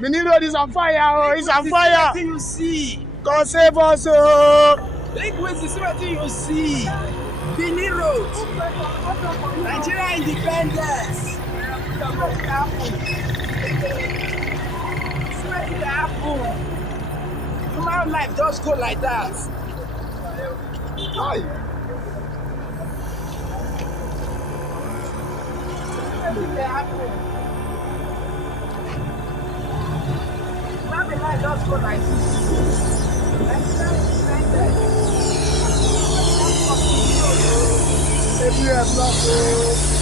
Benin Road is on fire. Oh, it's on fire. What you see? God save us. Oh. Liquids is what you see. Benin Road. Nigeria independence. What happened? Human life just go like that. Hi. Human life just go like this. Everywhere is lost.